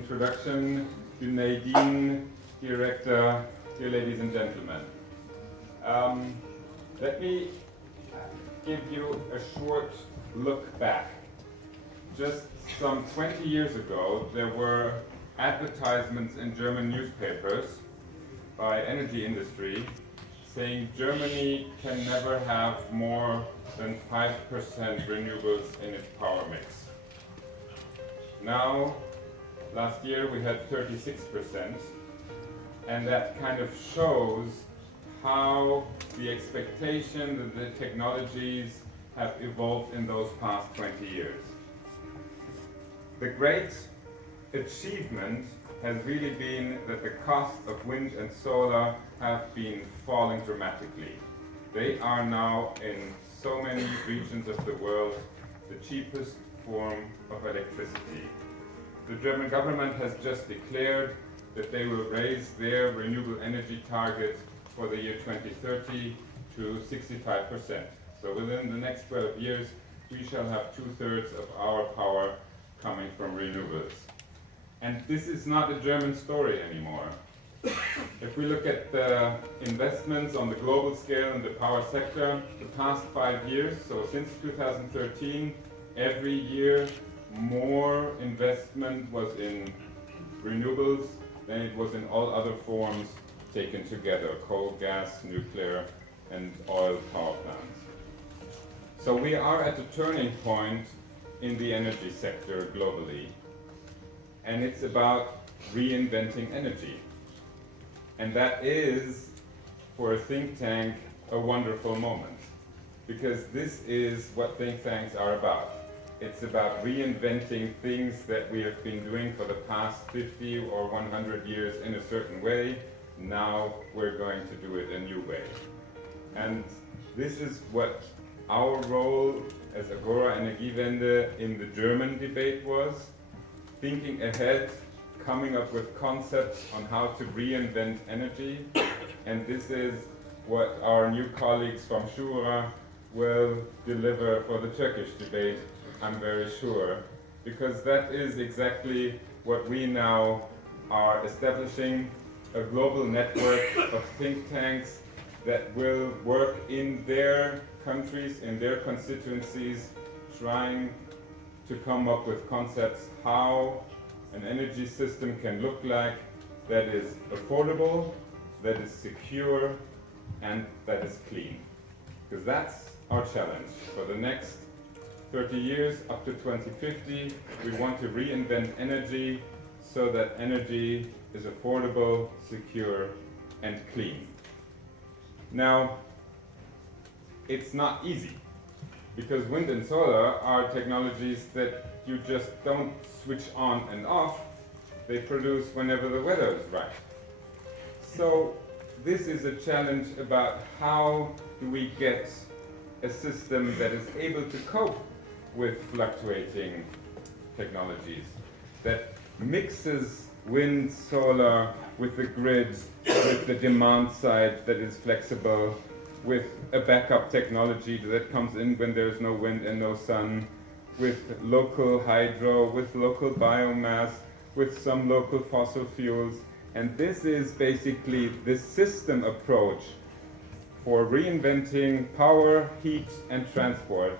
introduction, to Nadine, Director, dear ladies and gentlemen. Let me give you a short look back. Just some 20 years ago, there were advertisements in German newspapers by energy industry saying Germany can never have more than 5% renewables in its power mix. Now, last year we had 36%, and that kind of shows how the expectation that the technologies have evolved in those past 20 years. The great achievement has really been that the cost of wind and solar have been falling dramatically. They are now in so many regions of the world the cheapest form of electricity. The German government has just declared that they will raise their renewable energy target for the year 2030 to 65%. So within the next 12 years, we shall have 2/3 of our power coming from renewables. And this is not a German story anymore. If we look at the investments on the global scale in the power sector, the past 5 years, so since 2013, every year more investment was in renewables than it was in all other forms taken together, coal, gas, nuclear, and oil power plants. So we are at a turning point in the energy sector globally, and it's about reinventing energy. And that is, for a think tank, a wonderful moment, because this is what think tanks are about. It's about reinventing things that we have been doing for the past 50 or 100 years in a certain way. Now we're going to do it a new way. And this is what our role as Agora Energiewende in the German debate was, thinking ahead, coming up with concepts on how to reinvent energy. And this is what our new colleagues from SHURA will deliver for the Turkish debate, I'm very sure, because that is exactly what we now are establishing, a global network of think tanks that will work in their countries, in their constituencies, trying to come up with concepts how an energy system can look like that is affordable, that is secure, and that is clean. Because that's our challenge. For the next 30 years, up to 2050, we want to reinvent energy so that energy is affordable, secure, and clean. Now, it's not easy, because wind and solar are technologies that you just don't switch on and off. They produce whenever the weather is right. So this is a challenge about how do we get a system that is able to cope with fluctuating technologies, that mixes wind, solar with the grid, with the demand side that is flexible, with a backup technology that comes in when there is no wind and no sun, with local hydro, with local biomass, with some local fossil fuels. And this is basically the system approach for reinventing power, heat, and transport.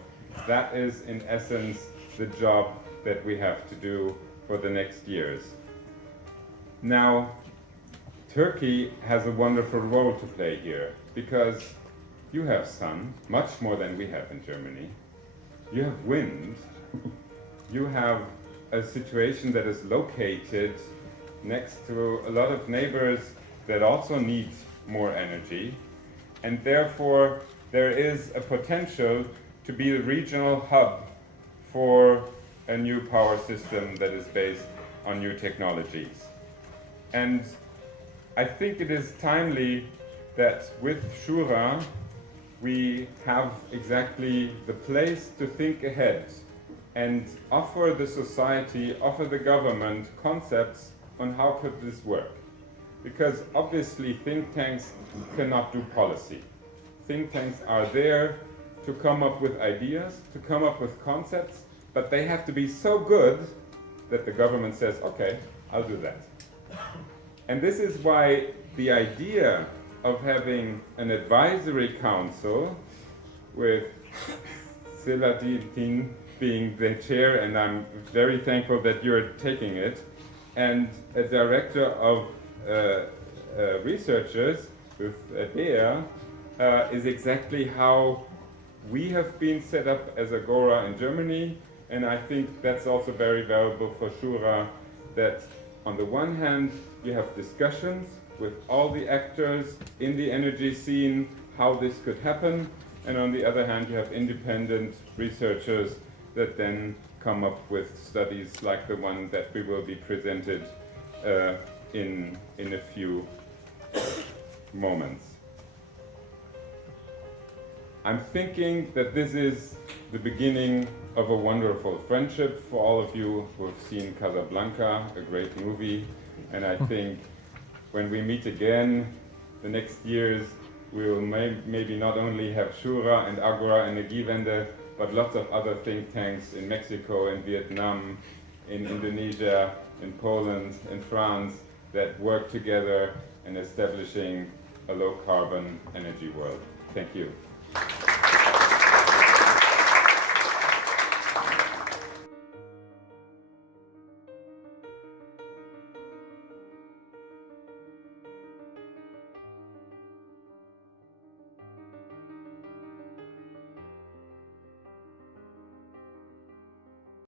That is, in essence, the job that we have to do for the next years. Now, Turkey has a wonderful role to play here, because you have sun, much more than we have in Germany. You have wind. You have a situation that is located next to a lot of neighbors that also need more energy. And therefore, there is a potential to be a regional hub for a new power system that is based on new technologies. And I think it is timely that with SHURA, we have exactly the place to think ahead and offer the society, offer the government concepts on how could this work. Because obviously think tanks cannot do policy. Think tanks are there to come up with ideas, to come up with concepts, but they have to be so good that the government says, okay, I'll do that. And this is why the idea of having an advisory council with Selahattin being the chair, and I'm very thankful that you're taking it, and a director of researchers with DEA is exactly how we have been set up as Agora in Germany, and I think that's also very valuable for SHURA, that on the one hand you have discussions with all the actors in the energy scene, how this could happen, and on the other hand you have independent researchers that then come up with studies like the one that we will be presented in a few moments. I'm thinking that this is the beginning of a wonderful friendship for all of you who have seen Casablanca, a great movie, and I think when we meet again the next years, we will maybe not only have SHURA and Agora Energiewende, but lots of other think tanks in Mexico, in Vietnam, in Indonesia, in Poland, in France, that work together in establishing a low-carbon energy world. Thank you.